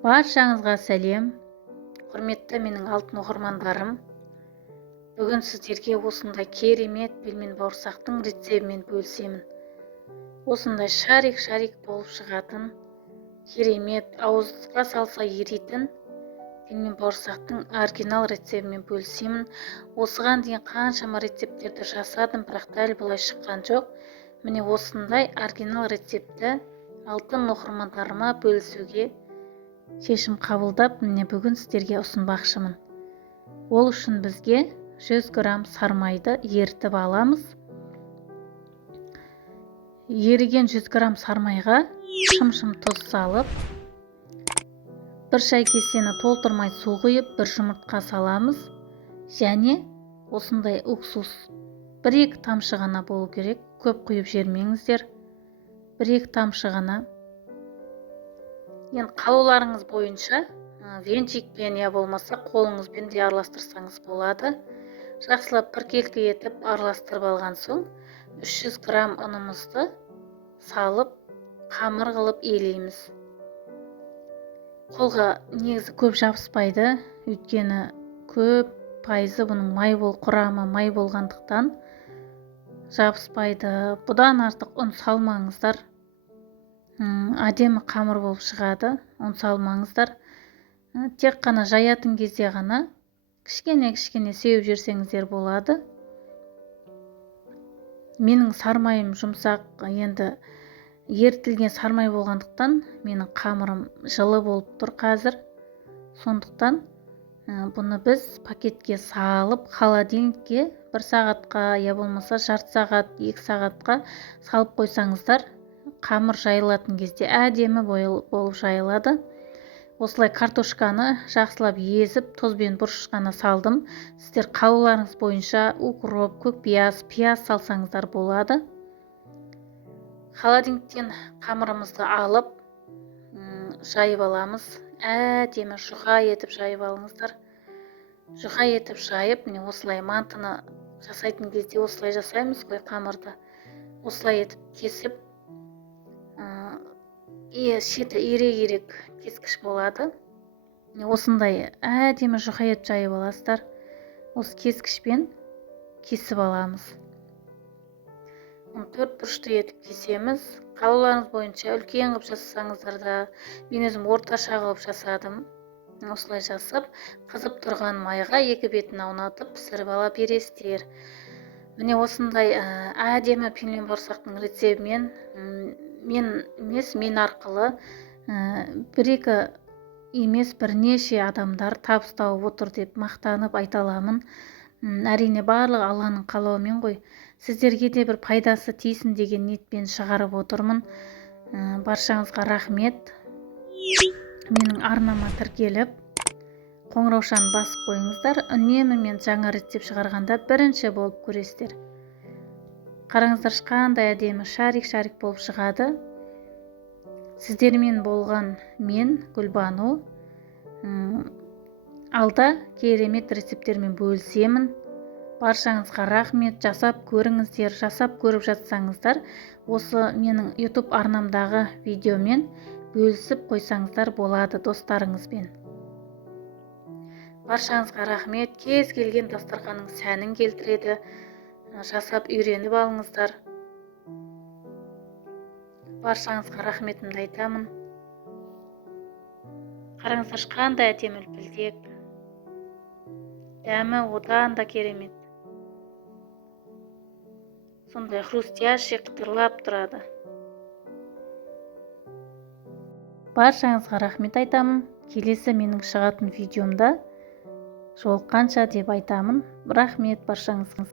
Баршаңызға сәлем, құрметті менің алтын оқырмандарым. Бүгін сіздерге осындай керемет пельмен бауырсақтың рецебімен бөлісемін. Осындай шарик болып шығатын, керемет, ауызға салса еритін пельмен бауырсақтың оригинал рецебімен бөлісемін. Осыған дейін қаншама рецептерді жасадым, бірақ дәл бұлай шыққан жоқ. Міне осындай оригинал рецепті алтын оқырмандарыма бөлісуге шешім қабылдап, міне бүгін сіздерге ұсынбақшымын. Ол үшін бізге 100 грамм сармайды ерітіп аламыз. Еріген 100 грамм сармайға шым тұз салып, 1 шай кесені толтырмай су құйып, 1 жұмыртқа саламыз. Және осындай уксус 1-2 тамшы ғана болу керек, көп құйып жібермеңіздер. 1-2 тамшы ғана. Енді қалауларыңыз бойынша венчикпен я болмаса қолыңызбен де араластырсаңыз болады. Жақсылап біркелкі етіп араластырып алған соң 300 грамм ұнымызды салып, қамыр қылып елейміз. Қолға негізі көп жабыспайды, өйткені көп пайызы бұның құрамы май болғандықтан жабыспайды. Бұдан артық ұн салмаңыздар. Әдемі қамыр болып шығады, ұн салмаңыздар. Тек қана жаятын кезде ғана кішкене сеуіп жерсеңіздер болады. Менің сармайым жұмсақ, енді ерітілген сармай болғандықтан менің қамырым жылы болып тұр қазір. Сондықтан бұны біз пакетке салып, холодильникке 1 сағатқа, я болмаса жарты сағат, 2 сағатқа салып қойсаңыздар, қамыр жайылатын кезде әдемі болып жайылады. Осылай картошканы жақсылап езіп, тұзбен бұрыш қана салдым. Сіздер қалауларыңыз бойынша укроп, көкпияз, пияз салсаңыздар болады. Холодильниктен қамырымызды алып, жайып аламыз. Әдемі жұқа етіп жайып алыңыздар. Жұқа етіп жайып, міне осылай мантыны жасайтын кезде осылай жасаймыз ғой қамырды. Осылай етіп кесіп, шеті ирек кескіш болады. Осындай әдемі жұқа етіп жайып аласыздар. Осы кескішпен кесіп аламыз. 4 бұрышты етіп кесеміз. Қалауларыңыз бойынша үлкен қылып жасасаңыздар да, мен өзім орташа қылып жасадым. Осылай жасып, қызып тұрған майға 2 бетін аунатып пісіріп ала бересіздер. Міне осындай әдемі пельмен бауырсақтың рецебімен мен арқылы 1-2 емес бірнеше адамдар табыс тауып отыр деп мақтанып айта аламын. Әрине барлығы Алланың қалауымен ғой. Сіздерге де бір пайдасы тисін деген ниетпен шығарып отырмын. Баршаңызға рахмет. Менің арнама тіркеліп, қоңыраушаны басып қойыңыздар. Үнемі мен жаңа рецепт шығарғанда бірінші болып көресіздер. Қараңыздар, қандай әдемі шарик болып шығады. Сіздермен болған мен Гүлбану. Алда керемет рецепттермен бөлісемін. Баршаңызға рахмет. Жасап көріңіздер. Жасап көріп жатсаңыздар, осы менің YouTube арнамдағы видеомен бөлісіп қойсаңыздар болады достарыңызбен. Баршаңызға рахмет. Кез келген дастарханның сәнін келтіреді. Жасап үйреніп алыңыздар. Баршаңызға рахметімді айтамын. Қараңыздар, қандай әдемі үлпілдек. Дәмі одан да керемет. Сондай хрустящий қытырлап тұрады. Баршаңызға рахмет айтамын. Келесі менің шығатын видеомда жолыққанша деп айтамын. Рахмет баршаңызға.